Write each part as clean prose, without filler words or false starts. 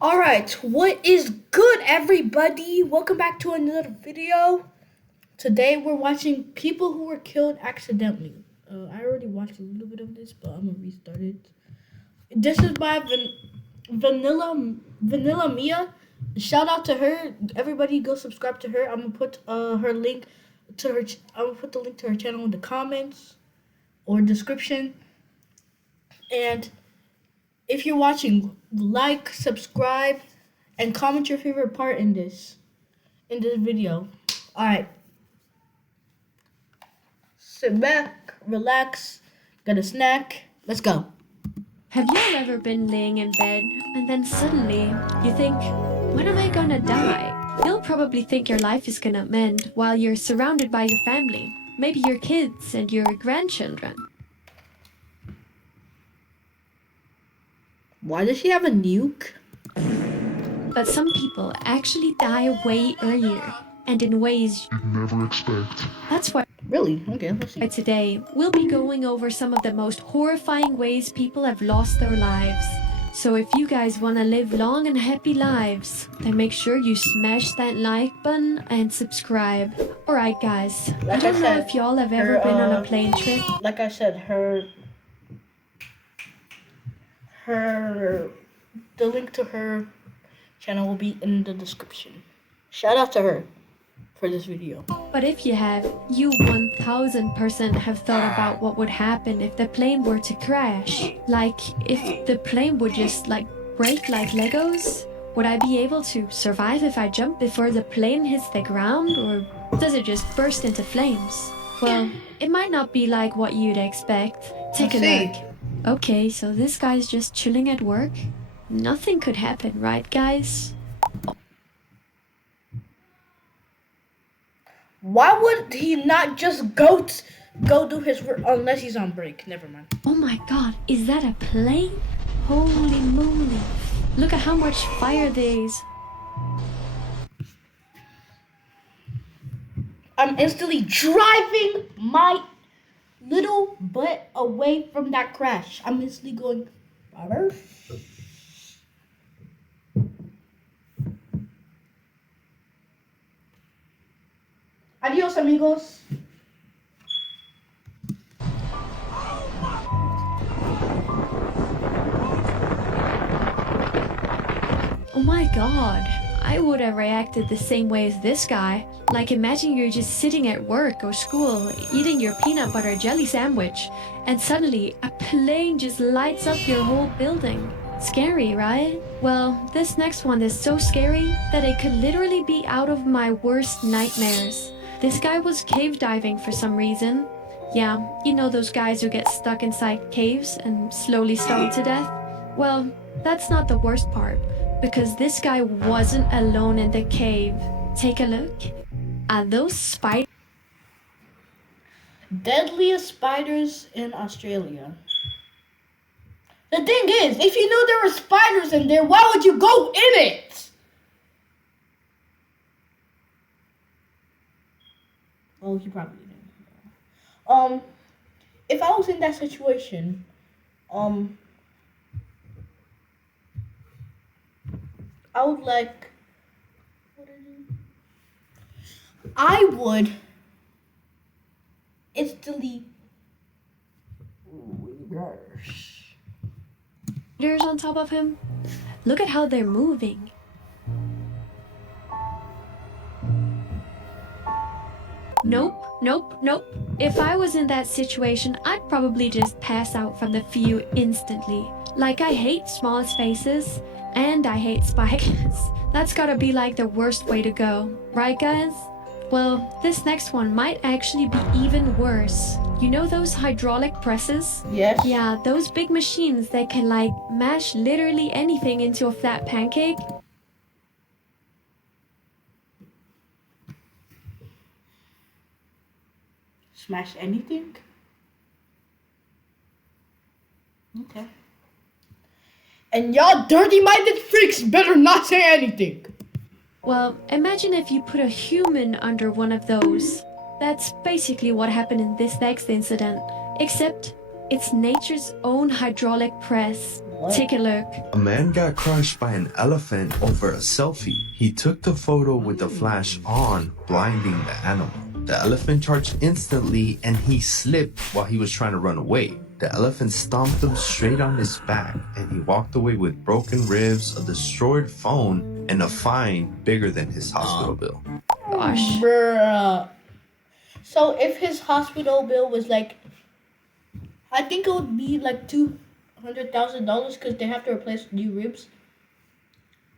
Alright, what is good, everybody? Welcome back to another video. Today we're watching people who were killed accidentally. I already watched a little bit of this, but I'm gonna restart it. This is by Vanilla Mia. Shout out to her. Everybody go subscribe to her. I'm gonna put her link to her. I'm gonna put the link to her channel in the comments or description. And if you're watching, like, subscribe, and comment your favorite part in this video. Alright. Sit back, relax, get a snack. Let's go. Have you ever been laying in bed and then suddenly you think, when am I gonna die? You'll probably think your life is gonna end while you're surrounded by your family, maybe your kids and your grandchildren. Why does she have a nuke? But some people actually die way earlier and in ways you'd never expect. That's why Really? Okay, let's see. today we'll be going over some of the most horrifying ways people have lost their lives. So if you guys want to live long and happy lives, then make sure you smash that like button and subscribe. Alright guys, I don't know if y'all have ever been on a plane trip. Like I said, the link to her channel will be in the description. Shout out to her for this video. But if you have, you 1000% have thought about what would happen if the plane were to crash. Like, if the plane would just break like Legos? Would I be able to survive if I jump before the plane hits the ground, or does it just burst into flames? Well, it might not be like what you'd expect. Take a look. Okay, so this guy's just chilling at work. Nothing could happen, right guys? Why would he not just go do his work unless he's on break? Never mind. Oh my god, is that a plane? Holy moly. Look at how much fire there is. I'm instantly driving my little butt away from that crash. I'm instantly going, Robert. Adios, amigos. Oh my god, I would have reacted the same way as this guy. Like, imagine you're just sitting at work or school, eating your peanut butter jelly sandwich, and suddenly a plane just lights up your whole building. Scary, right? Well, this next one is so scary that it could literally be out of my worst nightmares. This guy was cave diving for some reason. Yeah, you know those guys who get stuck inside caves and slowly starve to death? Well, that's not the worst part, because this guy wasn't alone in the cave. Take a look. Are those spiders? Deadliest spiders in Australia. The thing is, if you knew there were spiders in there, why would you go in it? Oh, you probably didn't. If I was in that situation, I would I would instantly reverse. Spiders on top of him? Look at how they're moving. Nope. If I was in that situation, I'd probably just pass out from the view instantly. Like, I hate small spaces, and I hate spiders. That's gotta be like the worst way to go, right guys? Well, this next one might actually be even worse. You know those hydraulic presses? Yes. Yeah, those big machines that can mash literally anything into a flat pancake. Smash anything? Okay. And y'all dirty-minded freaks better not say anything. Well, imagine if you put a human under one of those. That's basically what happened in this next incident, except it's nature's own hydraulic press. Take a look. A man got crushed by an elephant over a selfie. He took the photo with the flash on, blinding the animal. The elephant charged instantly and he slipped while he was trying to run away. The elephant stomped him straight on his back and he walked away with broken ribs, a destroyed phone, and a fine bigger than his hospital bill. Gosh. Bruh. So if his hospital bill was like, I think it would be like $200,000 because they have to replace new ribs.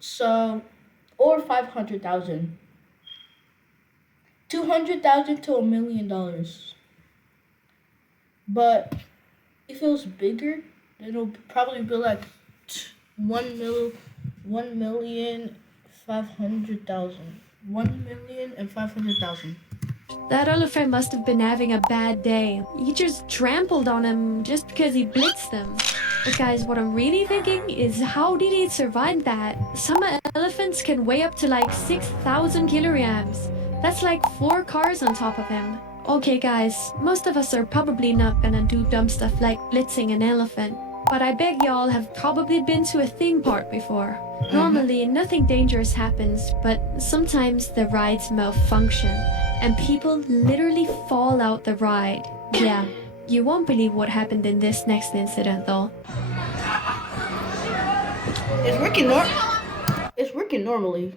So, or 500,000. 200,000 to $1 million. But if it was bigger, then it'll probably be like 1,500,000. 1,500,000. That elephant must have been having a bad day. You just trampled on him just because he blitzed them. But guys, what I'm really thinking is how did he survive that? Some elephants can weigh up to like 6,000 kilograms. That's like 4 cars on top of him. Okay guys, most of us are probably not gonna do dumb stuff like blitzing an elephant. But I bet y'all have probably been to a theme park before. Normally, nothing dangerous happens, but sometimes the rides malfunction. And people literally fall out the ride. Yeah, you won't believe what happened in this next incident though. It's working normally.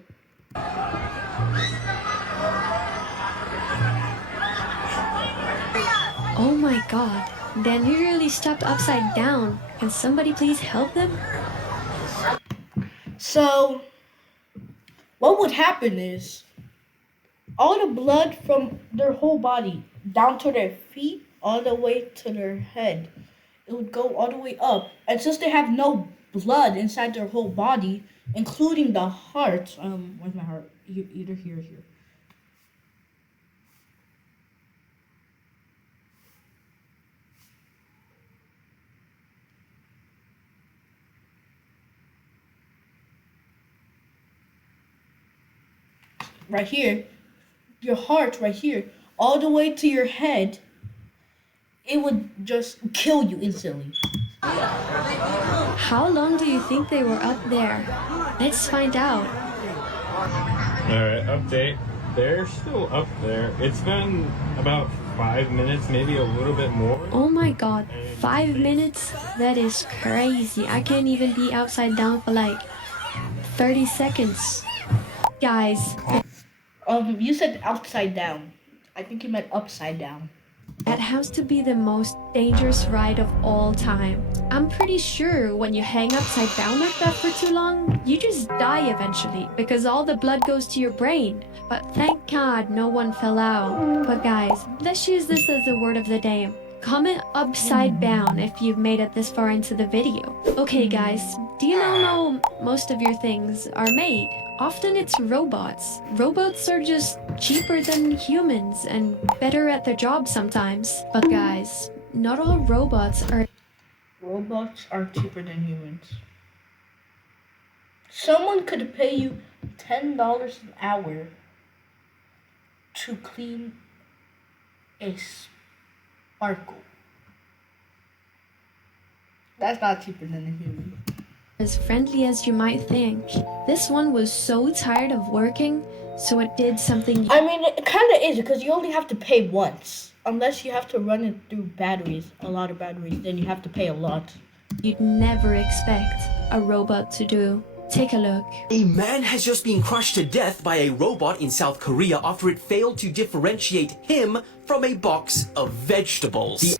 Oh my god, they nearly stepped upside down. Can somebody please help them? So, what would happen is all the blood from their whole body down to their feet, all the way to their head, it would go all the way up. And since they have no blood inside their whole body, including the heart, where's my heart? Either here or here. Right here, your heart right here, all the way to your head, it would just kill you instantly. How long do you think they were up there? Let's find out. Alright, update. They're still up there. It's been about 5 minutes, maybe a little bit more. Oh my god, 5 minutes? That is crazy. I can't even be upside down for like 30 seconds. Guys, You said upside down. I think you meant upside down. that has to be the most dangerous ride of all time. I'm pretty sure when you hang upside down like that for too long, you just die eventually because all the blood goes to your brain. But thank God no one fell out. But guys, let's use this as the word of the day. Comment upside down if you've made it this far into the video. Okay guys, do you now know most of your things are made? Often it's robots. Robots are just cheaper than humans and better at their job sometimes. But guys, not all robots are... Robots are cheaper than humans. Someone could pay you $10 an hour to clean a sparkle. That's not cheaper than a human. as friendly as you might think. This one was so tired of working, so it did something. I mean, it kind of is because you only have to pay once. Unless you have to run it through batteries, a lot of batteries, then you have to pay a lot. You'd never expect a robot to do. Take a look. A man has just been crushed to death by a robot in South Korea after it failed to differentiate him from a box of vegetables.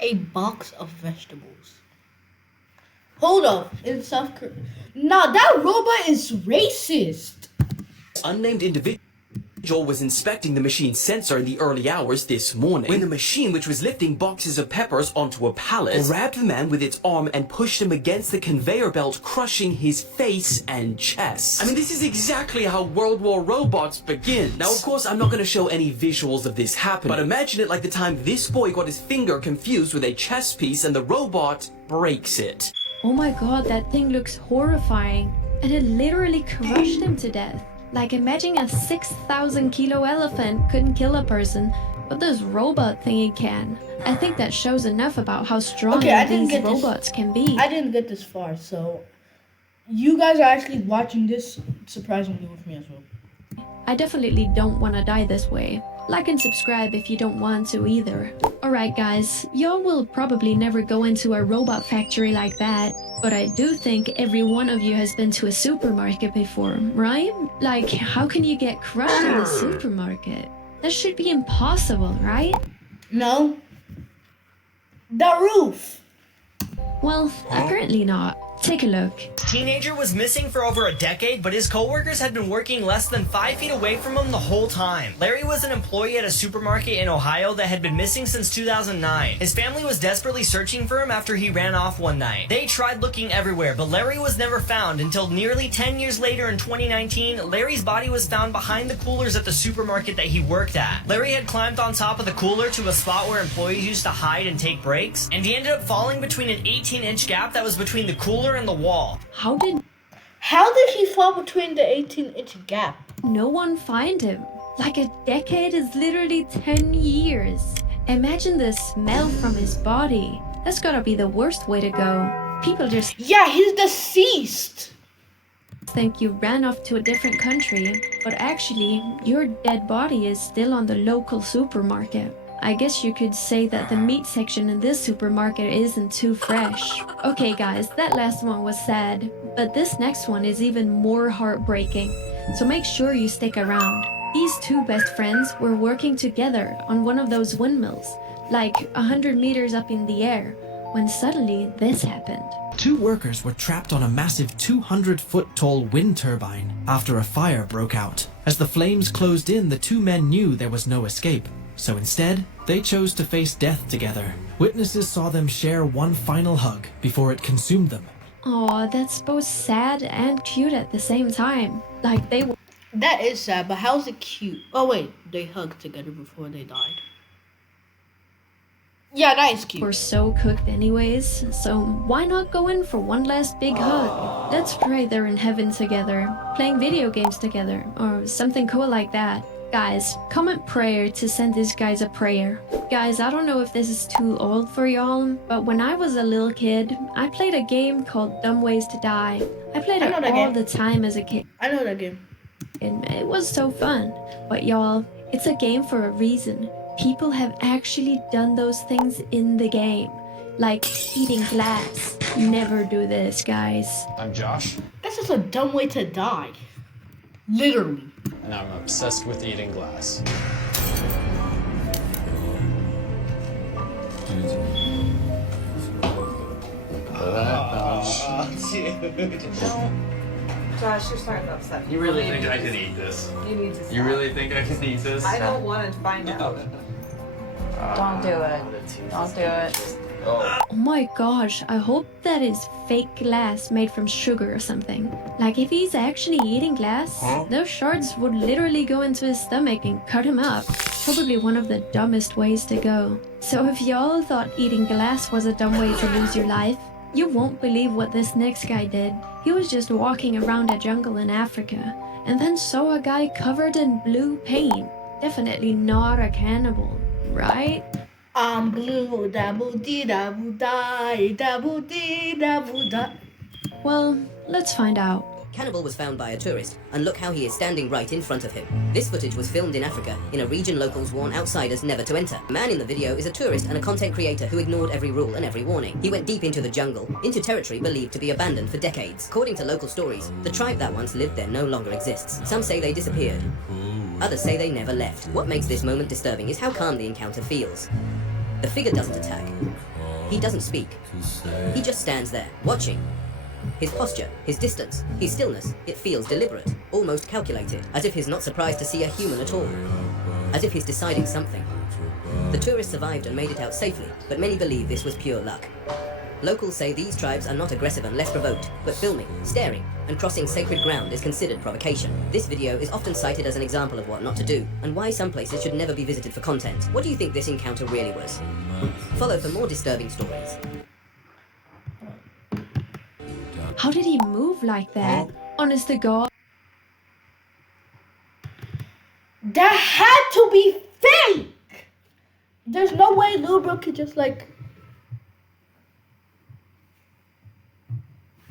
A box of vegetables. Hold up, in South Korea. Nah, that robot is racist. Unnamed individual was inspecting the machine's sensor in the early hours this morning when the machine, which was lifting boxes of peppers onto a pallet, grabbed the man with its arm and pushed him against the conveyor belt, crushing his face and chest. I mean, this is exactly how World War robots begin. Now, of course, I'm not going to show any visuals of this happening, but imagine it like the time this boy got his finger confused with a chess piece and the robot breaks it. Oh my god, that thing looks horrifying. And it literally crushed him to death. Like imagine a 6,000 kilo elephant couldn't kill a person, but this robot thingy can. I think that shows enough about how strong these robots can be. I didn't get this far, so you guys are actually watching this surprisingly with me as well. I definitely don't want to die this way. Like and subscribe if you don't want to either. Alright guys, y'all will probably never go into a robot factory like that, but I do think every one of you has been to a supermarket before, right? Like, how can you get crushed in the supermarket? That should be impossible, right? No. The roof. Well, apparently not. Take a look. Teenager was missing for over a decade, but his coworkers had been working less than 5 feet away from him the whole time. Larry was an employee at a supermarket in Ohio that had been missing since 2009. His family was desperately searching for him after he ran off one night. They tried looking everywhere, but Larry was never found until nearly 10 years later in 2019, Larry's body was found behind the coolers at the supermarket that he worked at. Larry had climbed on top of the cooler to a spot where employees used to hide and take breaks, and he ended up falling between an 18-inch gap that was between the cooler and the wall. How did he fall between the 18-inch gap? no one find him? Like a decade is literally 10 years. Imagine the smell from his body. That's gotta be the worst way to go. People just Yeah, he's deceased. think you ran off to a different country, but actually, your dead body is still on the local supermarket. I guess you could say that the meat section in this supermarket isn't too fresh. Okay guys, that last one was sad, but this next one is even more heartbreaking, so make sure you stick around. These two best friends were working together on one of those windmills, like 100 meters up in the air, when suddenly this happened. Two workers were trapped on a massive 200-foot-tall wind turbine after a fire broke out. As the flames closed in, the two men knew there was no escape. So instead, they chose to face death together. Witnesses saw them share one final hug before it consumed them. Aw, that's both sad and cute at the same time. Like they were That is sad, but how's it cute? Oh wait, they hugged together before they died. Yeah, that is cute. so cooked anyways, so why not go in for one last big hug? Let's pray they're in heaven together, playing video games together, or something cool like that. Guys, comment prayer to send these guys a prayer. Guys, I don't know if this is too old for y'all, but when I was a little kid, I played a game called Dumb Ways to Die. I played it all the time as a kid. I know that game. And it was so fun. But y'all, it's a game for a reason. People have actually done those things in the game. Like eating glass. Never do this, guys. I'm Josh, That's just a dumb way to die. Literally. and I'm obsessed with eating glass. Josh, you're starting to upset me. You really think I can eat this? You need to stop. You really think I can eat this? I don't want to find out. Don't do it. Don't do it. Oh my gosh, I hope that is fake glass made from sugar or something. Like if he's actually eating glass, those shards would literally go into his stomach and cut him up. Probably one of the dumbest ways to go. So if y'all thought eating glass was a dumb way to lose your life, you won't believe what this next guy did. He was just walking around a jungle in Africa and then saw a guy covered in blue paint. Definitely not a cannibal, right? I'm blue, da boo dee da boo die, da boo dee da boo da. Well, let's find out. Cannibal was found by a tourist, and look how he is standing right in front of him. This footage was filmed in Africa, in a region locals warn outsiders never to enter. The man in the video is a tourist and a content creator who ignored every rule and every warning. He went deep into the jungle, into territory believed to be abandoned for decades. According to local stories, the tribe that once lived there no longer exists. Some say they disappeared. Others say they never left. What makes this moment disturbing is how calm the encounter feels. The figure doesn't attack. He doesn't speak. He just stands there, watching. His posture, his distance, his stillness, it feels deliberate, almost calculated, as if he's not surprised to see a human at all. As if he's deciding something. The tourist survived and made it out safely, but many believe this was pure luck. Locals say these tribes are not aggressive unless provoked, but filming, staring, and crossing sacred ground is considered provocation. This video is often cited as an example of what not to do, and why some places should never be visited for content. What do you think this encounter really was? Follow for more disturbing stories. How did he move like that? Honest to God. That had to be fake. There's no way Lil Bro could just like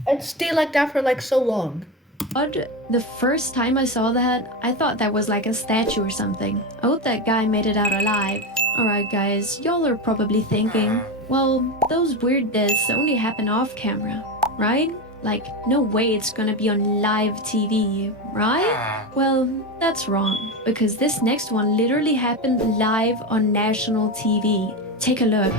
and stay like that for like so long. The first time I saw that, I thought that was like a statue or something. I hope that guy made it out alive. Alright guys, y'all are probably thinking, well, those weird deaths only happen off camera, right? Like, no way it's gonna be on live TV, right? Well, that's wrong, because this next one literally happened live on national TV. Take a look.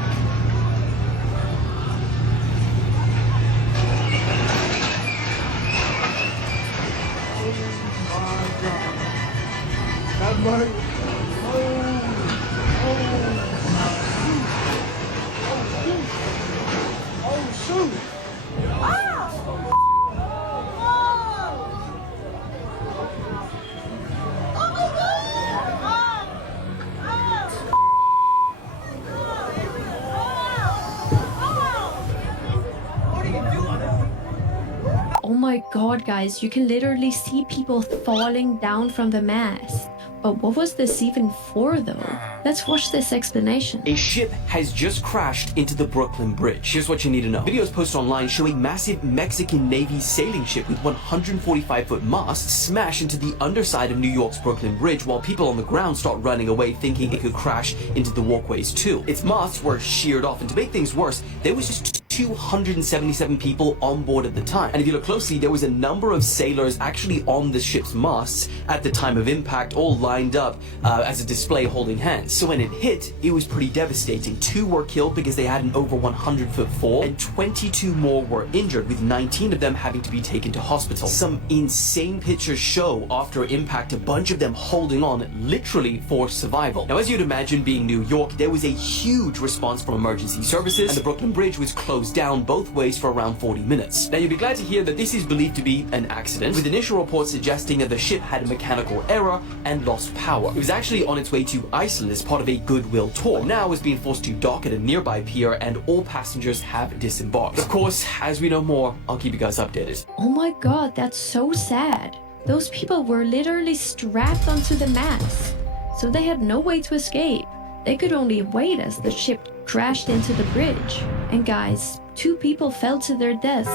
Oh my god, guys, you can literally see people falling down from the mast. But what was this even for though? Let's watch this explanation. A ship has just crashed into the Brooklyn Bridge. Here's what you need to know. Videos posted online show a massive Mexican Navy sailing ship with 145-foot masts smash into the underside of New York's Brooklyn Bridge while people on the ground start running away thinking it could crash into the walkways too. Its masts were sheared off, and to make things worse, there was just 277 people on board at the time. And if you look closely, there was a number of sailors actually on the ship's masts at the time of impact, all lined up as a display holding hands. So when it hit, it was pretty devastating. 2 were killed because they had an over 100-foot fall, and 22 more were injured, with 19 of them having to be taken to hospital. Some insane pictures show after impact a bunch of them holding on literally for survival. Now, as you'd imagine, being New York, there was a huge response from emergency services, and the Brooklyn Bridge was closed down both ways for around 40 minutes. Now, you'll be glad to hear that this is believed to be an accident, with initial reports suggesting that the ship had a mechanical error and lost power. It was actually on its way to Iceland as part of a goodwill tour. Now it's being forced to dock at a nearby pier, and all passengers have disembarked. Of course, as we know more, I'll keep you guys updated. Oh my god, that's so sad. Those people were literally strapped onto the mast, so they had no way to escape. They could only wait as the ship crashed into the bridge. And guys, 2 people fell to their deaths,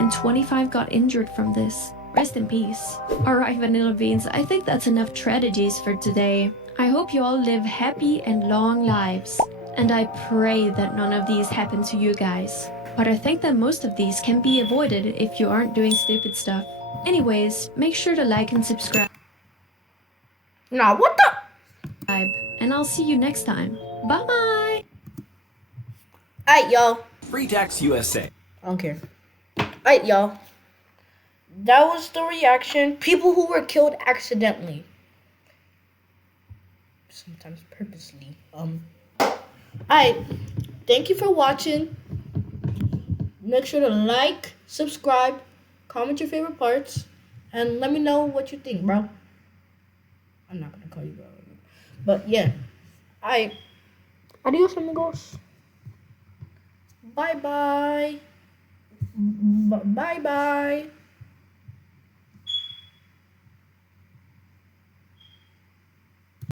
and 25 got injured from this. Rest in peace. Alright, Vanilla Beans, I think that's enough tragedies for today. I hope you all live happy and long lives, and I pray that none of these happen to you guys. But I think that most of these can be avoided if you aren't doing stupid stuff. Anyways, make sure to like and subscribe. Nah, what the? And I'll see you next time. Bye! Alright, y'all. Free Tax USA. I don't care. Alright, y'all. That was the reaction. People who were killed accidentally. Sometimes purposely. Alright. Thank you for watching. Make sure to like, subscribe, comment your favorite parts, and let me know what you think, bro. I'm not gonna call you bro. But yeah. Alright. Adios, amigos. Bye bye. Bye bye.